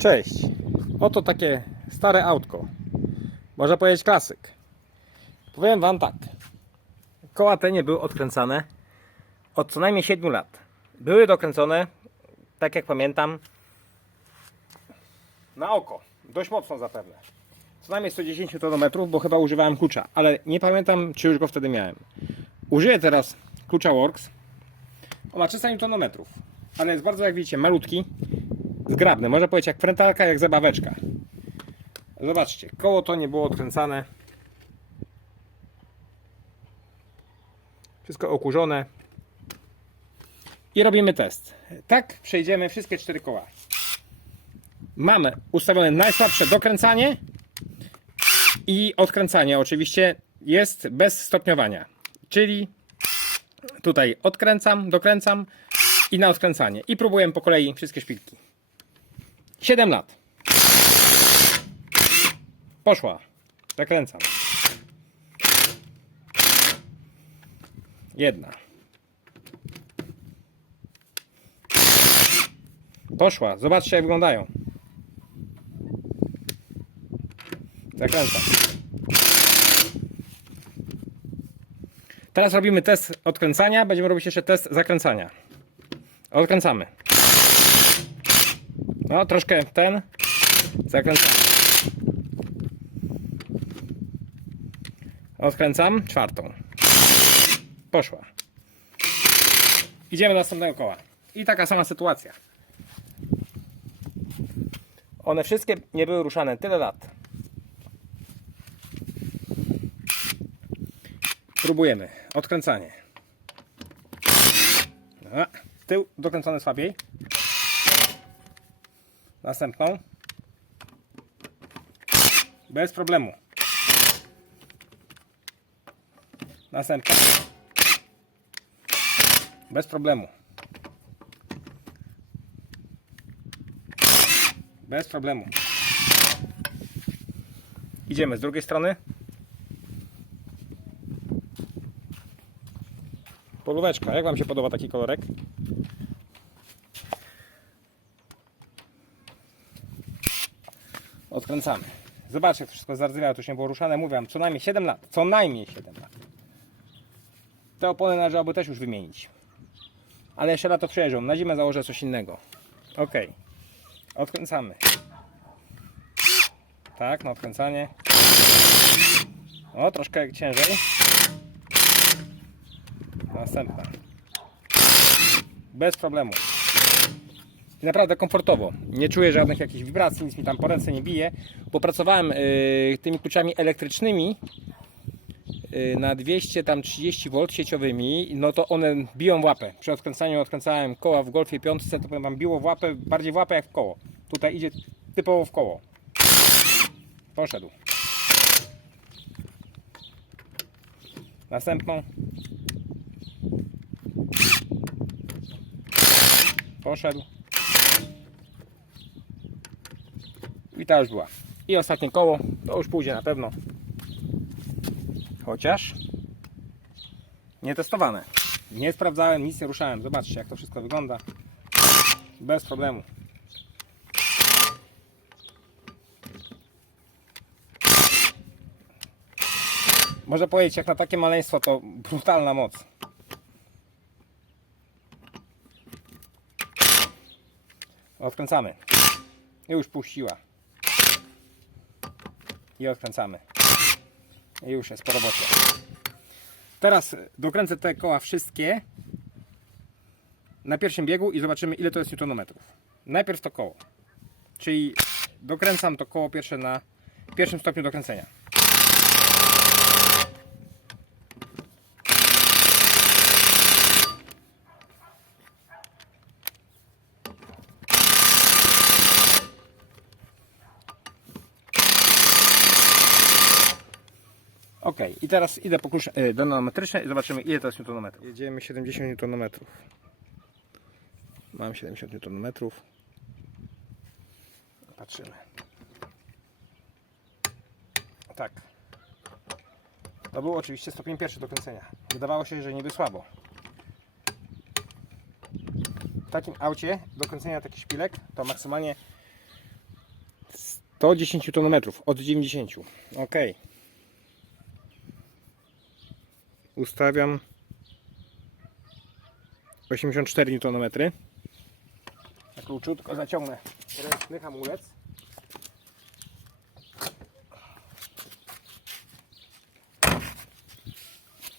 Cześć. Oto takie stare autko. Można powiedzieć klasyk. Powiem Wam tak. Koła te nie były odkręcane od co najmniej 7 lat. Były dokręcone, tak jak pamiętam, na oko. Dość mocno zapewne. Co najmniej 110 Nm, bo chyba używałem klucza, ale nie pamiętam, czy już go wtedy miałem. Użyję teraz klucza Works. On ma 300 Nm, ale jest bardzo, jak widzicie, malutki, zgrabny. Można powiedzieć jak frętalka, jak zabaweczka. Zobaczcie, koło to nie było odkręcane. Wszystko okurzone. I robimy test. Tak przejdziemy wszystkie cztery koła. Mamy ustawione najsłabsze dokręcanie i odkręcanie oczywiście jest bez stopniowania. Czyli tutaj odkręcam, dokręcam i na odkręcanie. I próbuję po kolei wszystkie szpilki. 7 lat. Poszła. Zakręcam. Jedna. Poszła. Zobaczcie jak wyglądają. Zakręcam. Teraz robimy test odkręcania. Będziemy robić jeszcze test zakręcania. Odkręcamy. No, troszkę ten. Zakręcamy. Odkręcam czwartą. Poszła. Idziemy do następnego koła. I taka sama sytuacja. One wszystkie nie były ruszane tyle lat. Próbujemy. Odkręcanie. Dobra. Tył dokręcony słabiej. Następną. Bez problemu. Następna. Bez problemu. Bez problemu. Idziemy z drugiej strony. Polóweczka. Jak Wam się podoba taki kolorek? Odkręcamy. Zobaczcie, to wszystko zardzewiało, to nie było ruszane. Mówię wam, co najmniej 7 lat. Co najmniej 7 lat. Te opony należałoby też już wymienić. Ale jeszcze lato przejeżdżą. Na zimę założę coś innego. Ok. Odkręcamy. Tak, na odkręcanie. O, troszkę ciężej. Następna. Bez problemu. Naprawdę komfortowo. Nie czuję żadnych jakichś wibracji, nic mi tam po ręce nie bije, bo pracowałem y, tymi kluczami elektrycznymi y, na 230 V sieciowymi, no to one biją w łapę. Przy odkręcaniu odkręcałem koła w Golfie 5, to powiem wam biło w łapę, bardziej w łapę jak w koło. Tutaj idzie typowo w koło. Poszedł. Następną. Poszedł. I ta już była. I ostatnie koło, to już pójdzie na pewno. Chociaż nie testowane. Nie sprawdzałem, nic nie ruszałem. Zobaczcie jak to wszystko wygląda. Bez problemu. Może powiedzieć, jak na takie maleństwo to brutalna moc. Odkręcamy. I już puściła. I odkręcamy. I już jest po robocie. Teraz dokręcę te koła wszystkie na pierwszym biegu i zobaczymy ile to jest newtonometrów. Najpierw to koło. Czyli dokręcam to koło pierwsze na pierwszym stopniu dokręcenia. I teraz idę po klucz dynamometryczny i zobaczymy ile to jest newtonometrów. Jedziemy 70 newtonometrów. Mam 70 newtonometrów. Patrzymy. Tak. To był oczywiście stopień pierwszy do kręcenia. Wydawało się, że niby słabo. W takim aucie do kręcenia takich szpilek to maksymalnie 110 Nm od 90. Ok. Ustawiam 84 Nm. Na króciutko zaciągnę ręczny hamulec.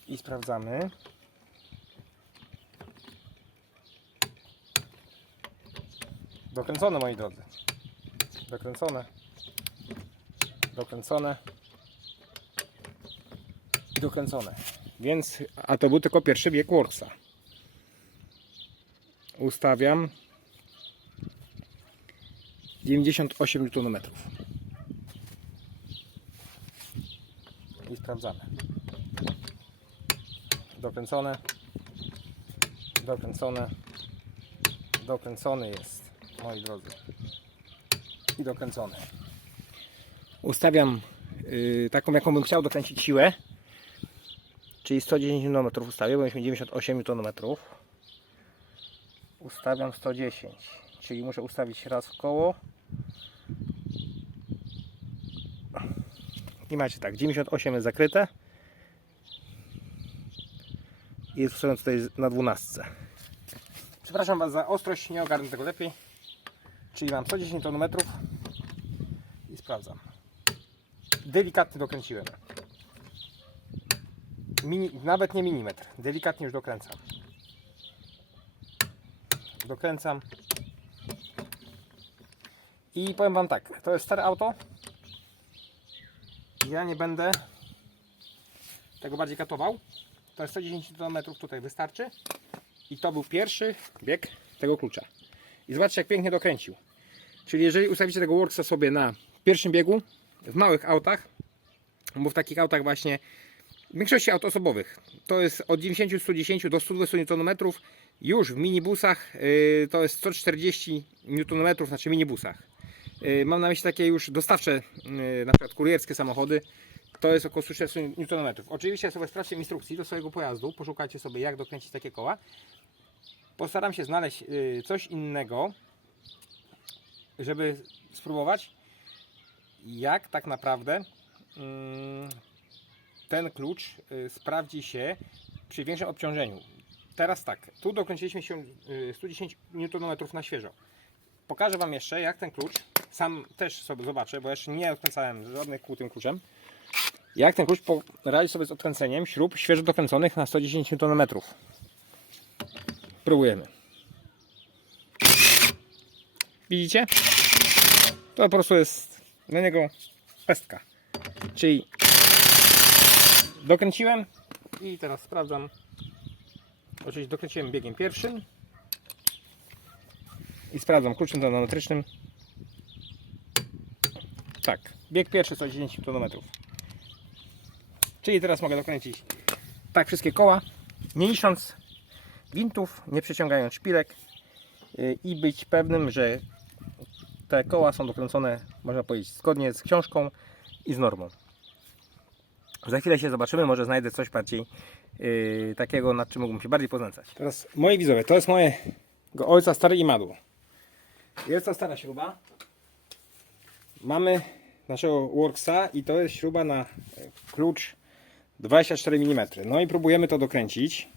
I sprawdzamy. Dokręcone moi drodzy. Dokręcone. Dokręcone. I dokręcone. Więc, a to był tylko pierwszy bieg Worksa. Ustawiam 98 Nm. I sprawdzamy. Dokręcone. Dokręcone. Dokręcony jest, moi drodzy. I dokręcony. Ustawiam yy, taką, jaką bym chciał dokręcić siłę. Czyli 110 Nm ustawię, bo mieliśmy 98 Nm. Ustawiam 110, czyli muszę ustawić raz w koło. I macie tak, 98 jest zakryte. I jest ustawione tutaj na 12. Przepraszam Was za ostrość, nie ogarnę tego lepiej. Czyli mam 110 Nm i sprawdzam. Delikatnie dokręciłem. Mini, nawet nie milimetr. Delikatnie już dokręcam. Dokręcam. I powiem Wam tak, to jest stare auto. Ja nie będę tego bardziej katował. To jest 110 Nm tutaj wystarczy. I to był pierwszy bieg tego klucza. I zobaczcie jak pięknie dokręcił. Czyli jeżeli ustawicie tego worksa sobie na pierwszym biegu, w małych autach, bo w takich autach właśnie, w większości aut osobowych, to jest od 90-110 do 120 Nm, już w minibusach yy, to jest 140 Nm, znaczy minibusach. Yy, mam na myśli takie już dostawcze, yy, na przykład kurierskie samochody, to jest około 140 Nm. Oczywiście sobie sprawdźcie instrukcji do swojego pojazdu, poszukajcie sobie jak dokręcić takie koła. Postaram się znaleźć coś innego, żeby spróbować, jak tak naprawdę mm, ten klucz y, sprawdzi się przy większym obciążeniu. Teraz tak, tu dokręciliśmy się y, 110 Nm na świeżo. Pokażę Wam jeszcze, jak ten klucz, sam też sobie zobaczę, bo jeszcze nie odkręcałem żadnych kół tym kluczem, jak ten klucz poradzi sobie z odkręceniem śrub świeżo dokręconych na 110 Nm. Próbujemy. Widzicie? To po prostu jest na niego pestka. Czyli dokręciłem i teraz sprawdzam. Oczywiście dokręciłem biegiem pierwszym i sprawdzam kluczem tonometrycznym. Tak, bieg pierwszy 110 Nm. Czyli teraz mogę dokręcić tak wszystkie koła, nie niszcząc wintów, nie przeciągając szpilek yy, i być pewnym, że te koła są dokręcone, można powiedzieć, zgodnie z książką i z normą. Za chwilę się zobaczymy, może znajdę coś bardziej yy, takiego, nad czym mógłbym się bardziej poznęcać. Teraz moi widzowie, to jest mojego ojca stary imadło. Jest to stara śruba. Mamy naszego Worksa i to jest śruba na e, klucz 24 mm. No i próbujemy to dokręcić.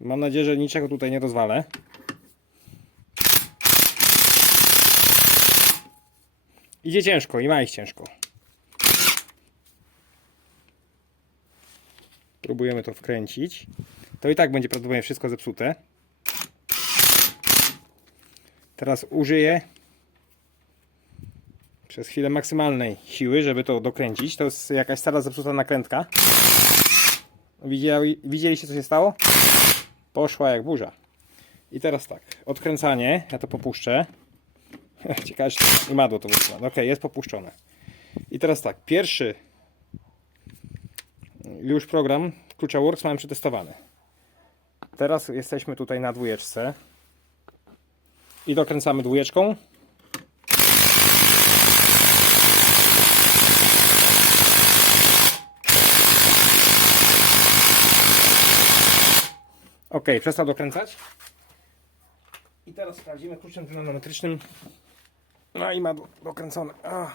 Mam nadzieję, że niczego tutaj nie rozwalę. Idzie ciężko i ma ich ciężko. Próbujemy to wkręcić. To i tak będzie prawdopodobnie wszystko zepsute. Teraz użyję przez chwilę maksymalnej siły, żeby to dokręcić. To jest jakaś stara zepsuta nakrętka. Widzieli, widzieliście co się stało? Poszła jak burza. I teraz tak, odkręcanie, ja to popuszczę. Ciekawe, czy imadło to wytrzyma. Ok, jest popuszczone. I teraz tak, pierwszy już program Klucza Works mamy przetestowany. Teraz jesteśmy tutaj na dwójeczce i dokręcamy dwójeczką. Ok, przestał dokręcać. I teraz sprawdzimy kluczem dynamometrycznym No i ma do- dokręcone. A.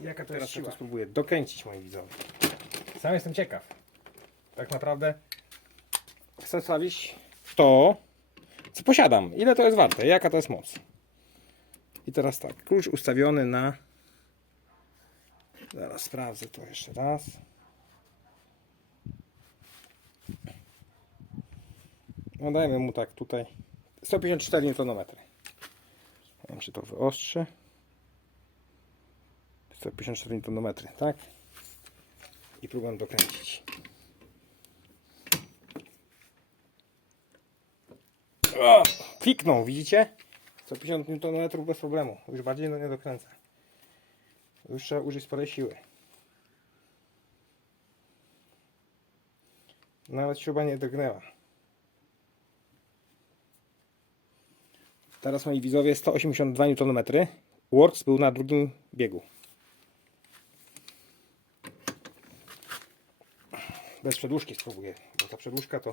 Jaka to Teraz jest siła? to spróbuję dokręcić moi widzowie. Sam jestem ciekaw. Tak naprawdę chcę sprawdzić to, co posiadam. Ile to jest warte? Jaka to jest moc? I teraz tak, klucz ustawiony na... Zaraz sprawdzę to jeszcze raz. No dajmy mu tak tutaj 154 Nm. Nie wiem, czy to wyostrzy. 154 Nm, tak? I próbuję dokręcić. O, kliknął, widzicie? 150 Nm bez problemu. Już bardziej no nie dokręcę. Już trzeba użyć sporej siły. Nawet śruba nie dognęła. Teraz moi widzowie 182 Nm. Works był na drugim biegu. Bez przedłużki spróbuję, bo ta przedłużka to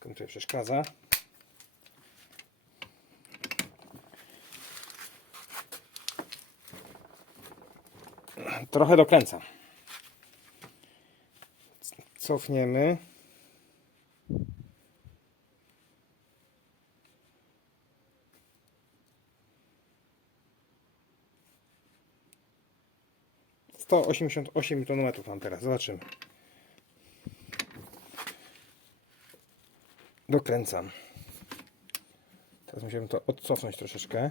tutaj przeszkadza. Trochę dokręcam. Cofniemy. Sto osiemdziesiąt osiem tonometrów mam teraz. Zobaczymy. Dokręcam. Teraz musimy to odcofnąć troszeczkę.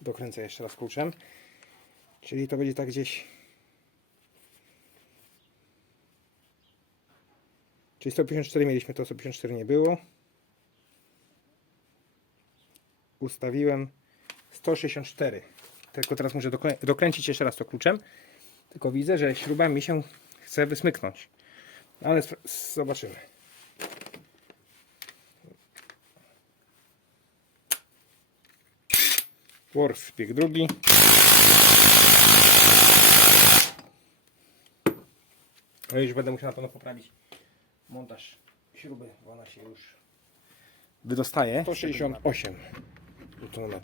Dokręcę jeszcze raz kluczem. Czyli to będzie tak gdzieś. Czyli 154 mieliśmy, to 154 nie było. Ustawiłem 164. Tylko teraz muszę dokrę- dokręcić jeszcze raz to kluczem. Tylko widzę, że śruba mi się chce wysmyknąć. Ale zobaczymy. Worf, bieg drugi. No już będę musiał na pewno poprawić montaż śruby, bo ona się już wydostaje. 168 Nm.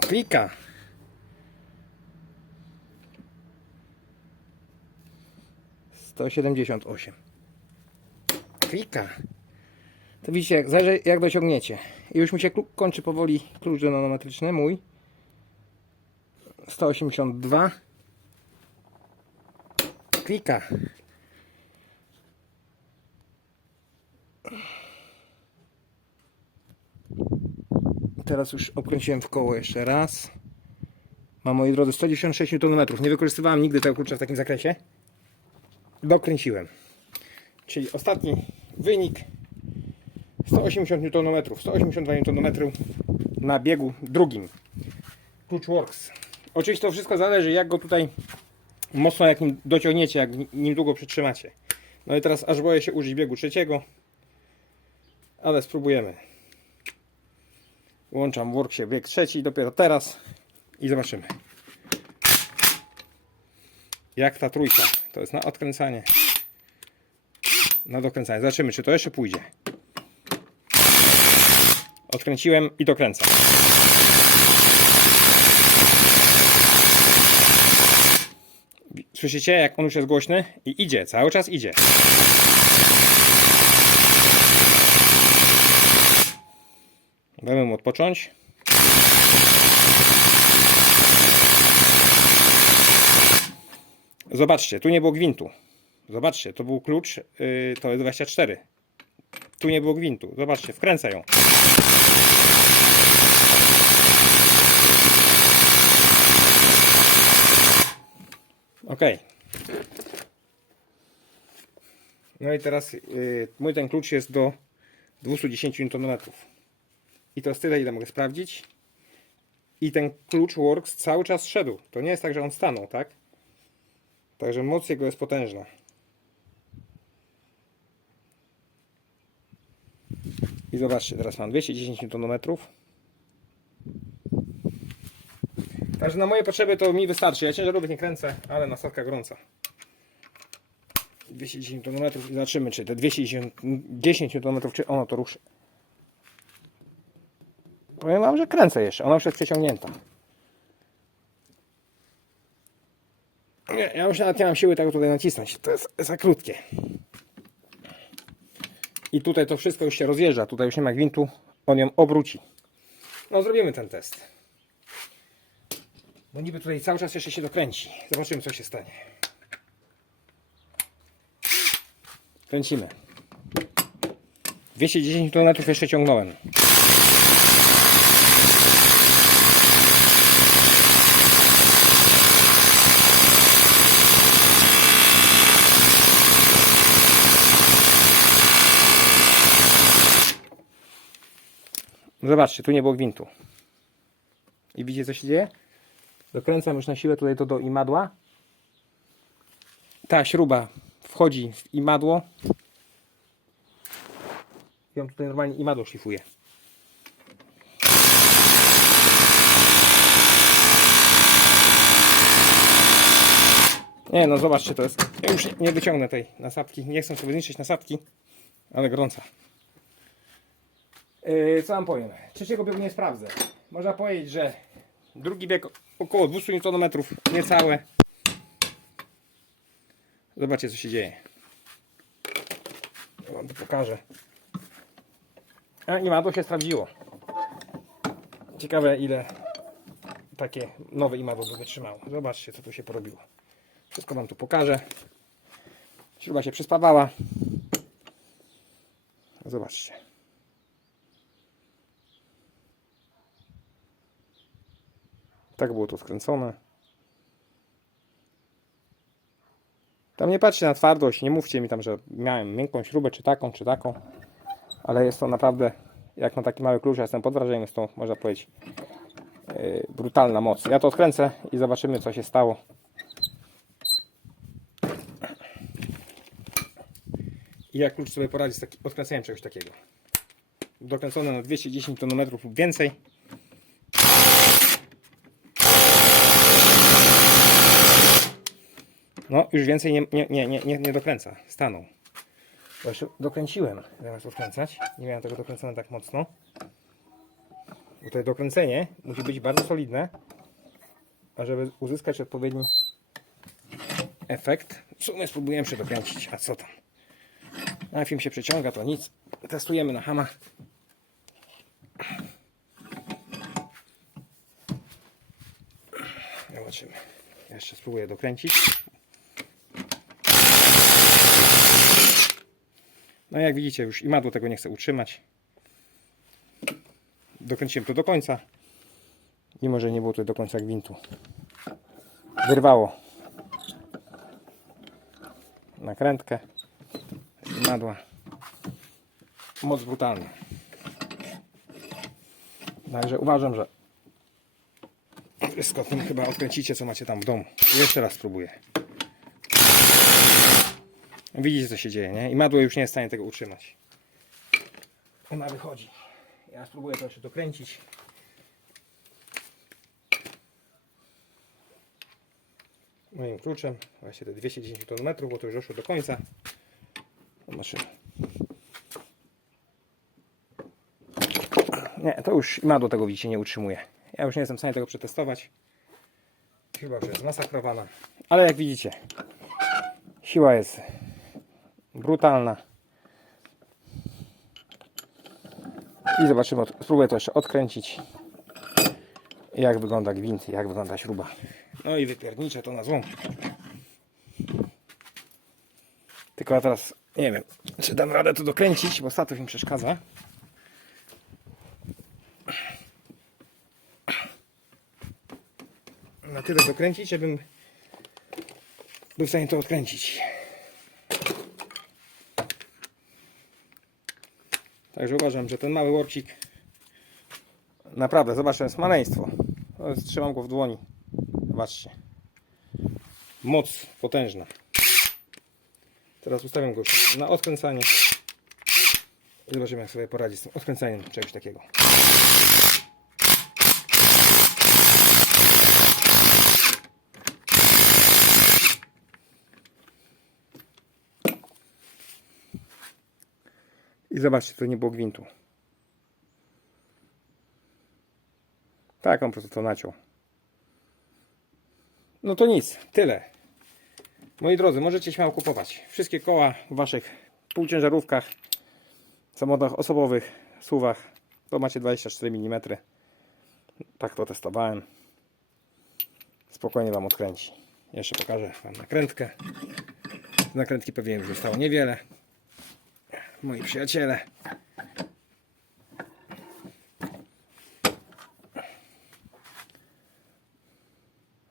Klika. Sto siedemdziesiąt osiem. Klika. To widzicie, jak, zależy jak dociągniecie. I już mi się kończy powoli klucz dynamometryczny mój. 182. Klika. Teraz już okręciłem w koło jeszcze raz. Mam moi drodzy 196 Nm. Nie wykorzystywałem nigdy tego klucza w takim zakresie. Dokręciłem. Czyli ostatni wynik 180 Nm, 182 Nm na biegu drugim. Clutch Works. Oczywiście to wszystko zależy jak go tutaj mocno jak nim dociągniecie, jak nim długo przytrzymacie. No i teraz aż boję się użyć biegu trzeciego, ale spróbujemy. Włączam w Worksie bieg trzeci dopiero teraz i zobaczymy. Jak ta trójka, to jest na odkręcanie, na dokręcanie. Zobaczymy czy to jeszcze pójdzie. Odkręciłem i dokręcam. Słyszycie, jak on już jest głośny? I idzie, cały czas idzie. Damy mu odpocząć. Zobaczcie, tu nie było gwintu. Zobaczcie, to był klucz, yy, to jest 24. Tu nie było gwintu. Zobaczcie, wkręca ją. Ok. No i teraz yy, mój ten klucz jest do 210 Nm. I to jest tyle, ile mogę sprawdzić. I ten klucz Works cały czas szedł. To nie jest tak, że on stanął, tak? Także moc jego jest potężna. I zobaczcie, teraz mam 210 Nm. Także na moje potrzeby to mi wystarczy. Ja ciężarówek nie kręcę, ale nasadka gorąca. 210 Nm i zobaczymy, czy te 210 Nm, czy ono to ruszy. Powiem wam, że kręcę jeszcze. Ona już jest przeciągnięta. Nie, ja już nawet nie mam siły tego tutaj nacisnąć. To jest za krótkie. I tutaj to wszystko już się rozjeżdża. Tutaj już nie ma gwintu. On ją obróci. No zrobimy ten test. Bo niby tutaj cały czas jeszcze się dokręci. Zobaczymy co się stanie. Kręcimy. 210 Nm jeszcze ciągnąłem. Zobaczcie, tu nie było gwintu. I widzicie co się dzieje? Dokręcam już na siłę tutaj to do imadła. Ta śruba wchodzi w imadło. Ją tutaj normalnie imadło szlifuje. Nie no, zobaczcie, to jest... Ja już nie- wyciągnę tej nasadki. Nie chcę sobie zniszczyć nasadki, ale gorąca. Yy, co wam powiem? Trzeciego biegu nie sprawdzę. Można powiedzieć, że drugi bieg około 200 Nm, niecałe. Zobaczcie co się dzieje. Ja wam to pokażę. A imadło się sprawdziło. Ciekawe ile takie nowe imadło by wytrzymało. Zobaczcie co tu się porobiło. Wszystko wam tu pokażę. Śruba się przyspawała. Zobaczcie. Tak było to skręcone. Tam nie patrzcie na twardość, nie mówcie mi tam, że miałem miękką śrubę, czy taką, czy taką. Ale jest to naprawdę, jak na taki mały klucz, ja jestem pod wrażeniem, jest to, można powiedzieć, yy, brutalna moc. Ja to odkręcę i zobaczymy, co się stało. I jak klucz sobie poradzi z taki, odkręceniem czegoś takiego. Dokręcone na 210 Nm lub więcej. No, już więcej nie, nie, nie, nie, nie, dokręca. Stanął. Jeszcze dokręciłem, zamiast odkręcać. Nie miałem tego dokręcone tak mocno. Bo dokręcenie musi być bardzo solidne, a żeby uzyskać odpowiedni efekt, w sumie spróbujemy się dokręcić. A co tam? Na film się przeciąga, to nic. Testujemy na hamach. Zobaczymy. Jeszcze spróbuję dokręcić. No jak widzicie już imadło tego nie chce utrzymać. Dokręciłem to do końca. Mimo, że nie było tutaj do końca gwintu. Wyrwało nakrętkę. Imadła. Moc brutalna. Także uważam, że wszystko tym chyba odkręcicie, co macie tam w domu. Jeszcze raz spróbuję. Widzicie, co się dzieje, nie? I madło już nie jest w stanie tego utrzymać. Ona wychodzi. Ja spróbuję to jeszcze dokręcić. Moim kluczem, właśnie te 210 Nm, bo to już doszło do końca. Zobaczymy. Nie, to już madło tego widzicie nie utrzymuje. Ja już nie jestem w stanie tego przetestować. Chyba już jest masakrowana. Ale jak widzicie, siła jest brutalna. I zobaczymy, spróbuję to jeszcze odkręcić. Jak wygląda gwint, jak wygląda śruba. No i wypierniczę to na złą. Tylko ja teraz nie wiem, czy dam radę to dokręcić, bo statyw mi przeszkadza. Na tyle dokręcić, żebym był w stanie to odkręcić. Także uważam, że ten mały łorcik naprawdę, zobaczcie, to jest maleństwo. Jest, trzymam go w dłoni. Zobaczcie. Moc potężna. Teraz ustawiam go już na odkręcanie. Zobaczymy, jak sobie poradzi z tym odkręcaniem czegoś takiego. Zobaczcie, to nie było gwintu. Tak, on po prostu to naciął. No to nic, tyle. Moi drodzy, możecie śmiało kupować wszystkie koła w waszych półciężarówkach, samochodach osobowych, suwach. To macie 24 mm. Tak to testowałem. Spokojnie wam odkręci. Jeszcze pokażę wam nakrętkę. Nakrętki pewnie już zostało niewiele. Moi przyjaciele.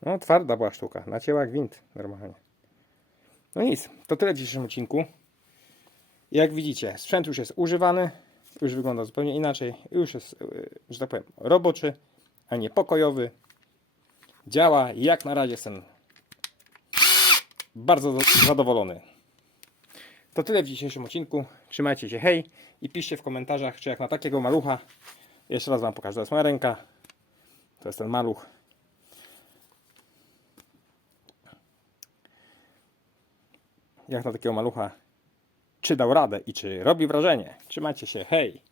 No, twarda była sztuka. Nacięła jak wind normalnie. No nic, to tyle w dzisiejszym odcinku. Jak widzicie, sprzęt już jest używany. Już wygląda zupełnie inaczej. Już jest, yy, że tak powiem, roboczy, a nie pokojowy. Działa jak na razie jestem bardzo za- zadowolony. To tyle w dzisiejszym odcinku. Trzymajcie się, hej i piszcie w komentarzach, czy jak na takiego malucha. Jeszcze raz Wam pokażę, to jest moja ręka. To jest ten maluch. Jak na takiego malucha, czy dał radę i czy robi wrażenie. Trzymajcie się, hej!